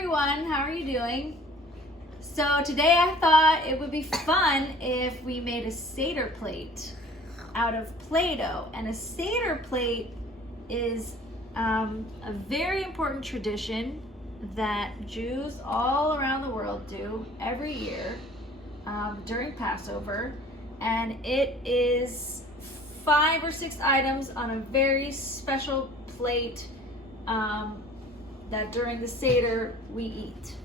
everyone, how are you doing? So today I thought it would be fun if we made a Seder plate out of Play-doh. And a Seder plate is a very important tradition that Jews all around the world do every year during Passover. And it is 5 or 6 items on a very special plate that during the Seder we eat.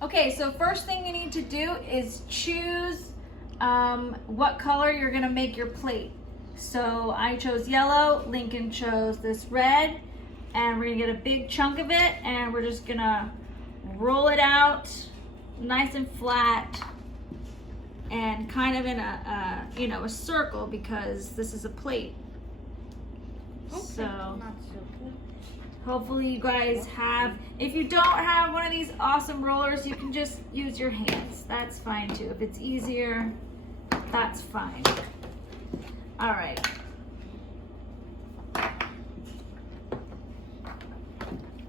Okay, so first thing you need to do is choose what color you're gonna make your plate. So I chose yellow, Lincoln chose this red, and we're gonna get a big chunk of it and we're just gonna roll it out nice and flat and kind of in a circle because this is a plate. So hopefully you guys have, if you don't have one of these awesome rollers, you can just use your hands. That's fine too. If it's easier, that's fine. All right.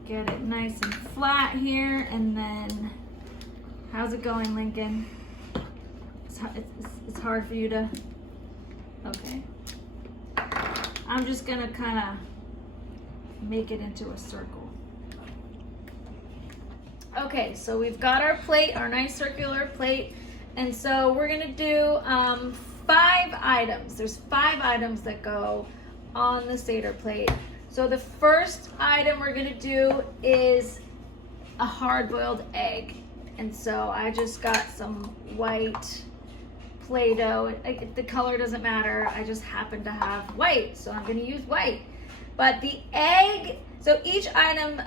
Get it nice and flat here, and then, how's it going, Lincoln? It's hard for you to, okay. I'm just gonna kind of make it into a circle. Okay, so we've got our plate, our nice circular plate, and so we're gonna do 5 items. There's 5 items that go on the Seder plate. So the first item we're gonna do is a hard-boiled egg. And so I just got some white Play-doh. The color doesn't matter. I just happen to have white, so I'm gonna use white. But the egg, so each item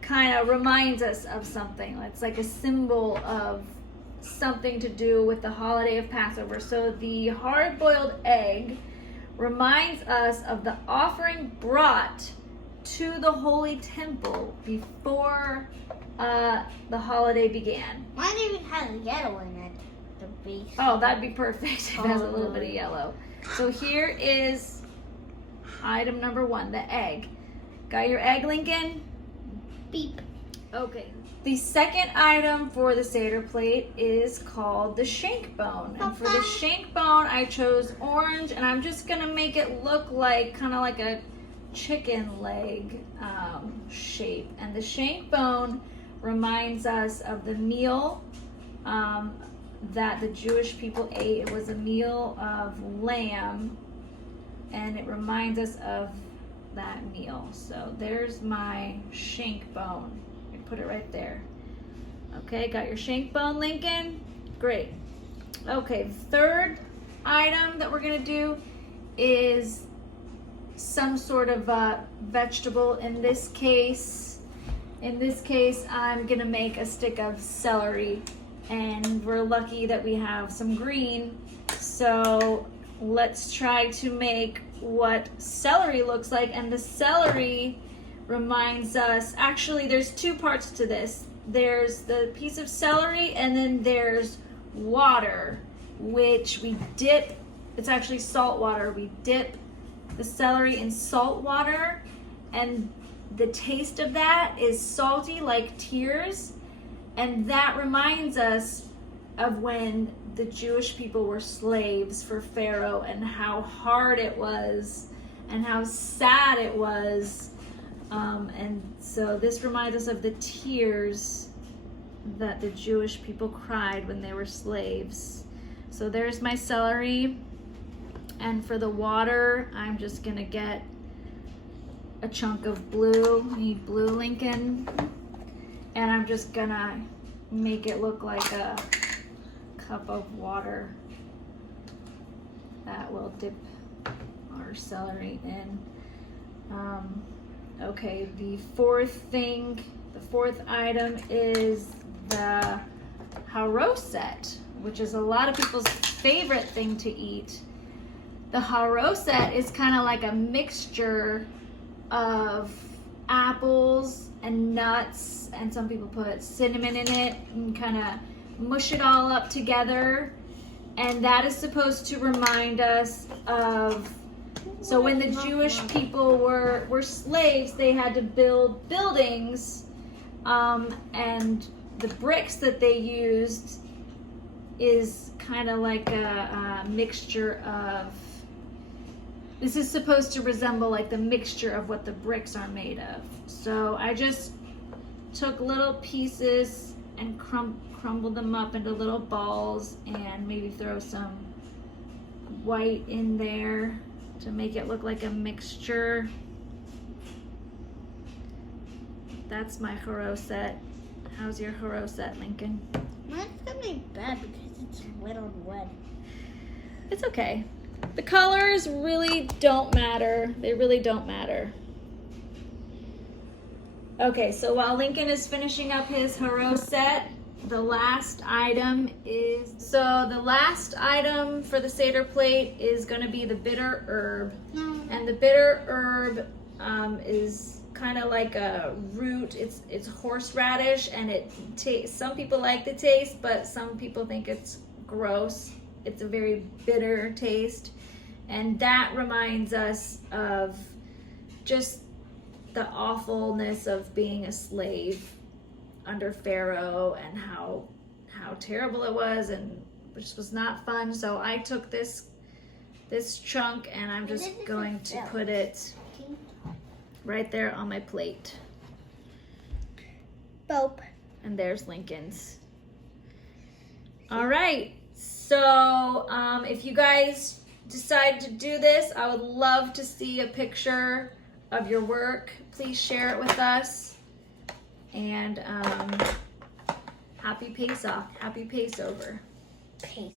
kind of reminds us of something. It's like a symbol of something to do with the holiday of Passover. So the hard-boiled egg reminds us of the offering brought to the Holy Temple before the holiday began. Mine even has yellow in it. The base. Oh, that'd be perfect. It has a little bit of yellow. So here is item number 1, the egg. Got your egg, Lincoln? Beep. Okay. The second item for the Seder plate is called the shank bone. And for the shank bone, I chose orange, and I'm just gonna make it look like kind of like a chicken leg shape. And the shank bone reminds us of the meal that the Jewish people ate. It was a meal of lamb, and it reminds us of that meal. So there's my shank bone. I put it right there. Okay, got your shank bone, Lincoln? Great. Okay, the third item that we're gonna do is some sort of vegetable. In this case, I'm gonna make a stick of celery, and we're lucky that we have some green. So let's try to make what celery looks like. And the celery reminds us, actually there's 2 parts to this. There's the piece of celery, and then there's water, which we dip. It's actually salt water. We dip the celery in salt water, and the taste of that is salty like tears. And that reminds us of when the Jewish people were slaves for Pharaoh, and how hard it was and how sad it was. And so this reminds us of the tears that the Jewish people cried when they were slaves. So there's my celery. And for the water, I'm just gonna get a chunk of blue. You need blue, Lincoln. And I'm just gonna make it look like a cup of water that will dip our celery in. Okay, the fourth item is the haroset, which is a lot of people's favorite thing to eat. The haroset is kind of like a mixture of apples and nuts, and some people put cinnamon in it and kind of mush it all up together. And that is supposed to remind us of So when the Jewish people were slaves, they had to build buildings, and the bricks that they used is kind of like a mixture of, this is supposed to resemble like the mixture of what the bricks are made of. So I just took little pieces and crumbled them up into little balls and maybe throw some white in there to make it look like a mixture. That's my haroset. How's your haroset, Lincoln? Mine's gonna be bad because it's little red. It's okay. The colors really don't matter. They really don't matter. Okay, so while Lincoln is finishing up his haroset, the last item for the Seder plate is going to be the bitter herb. And the bitter herb is kind of like a root. It's horseradish, and some people like the taste, but some people think it's gross. It's a very bitter taste, and that reminds us of just the awfulness of being a slave under Pharaoh and how terrible it was, and which was not fun. So I took this chunk and I'm just going to put it right there on my plate. Boop. And there's Lincoln's. All right. So if you guys decide to do this, I would love to see a picture of your work. Please share it with us. And happy Pesach, happy Passover. Peace.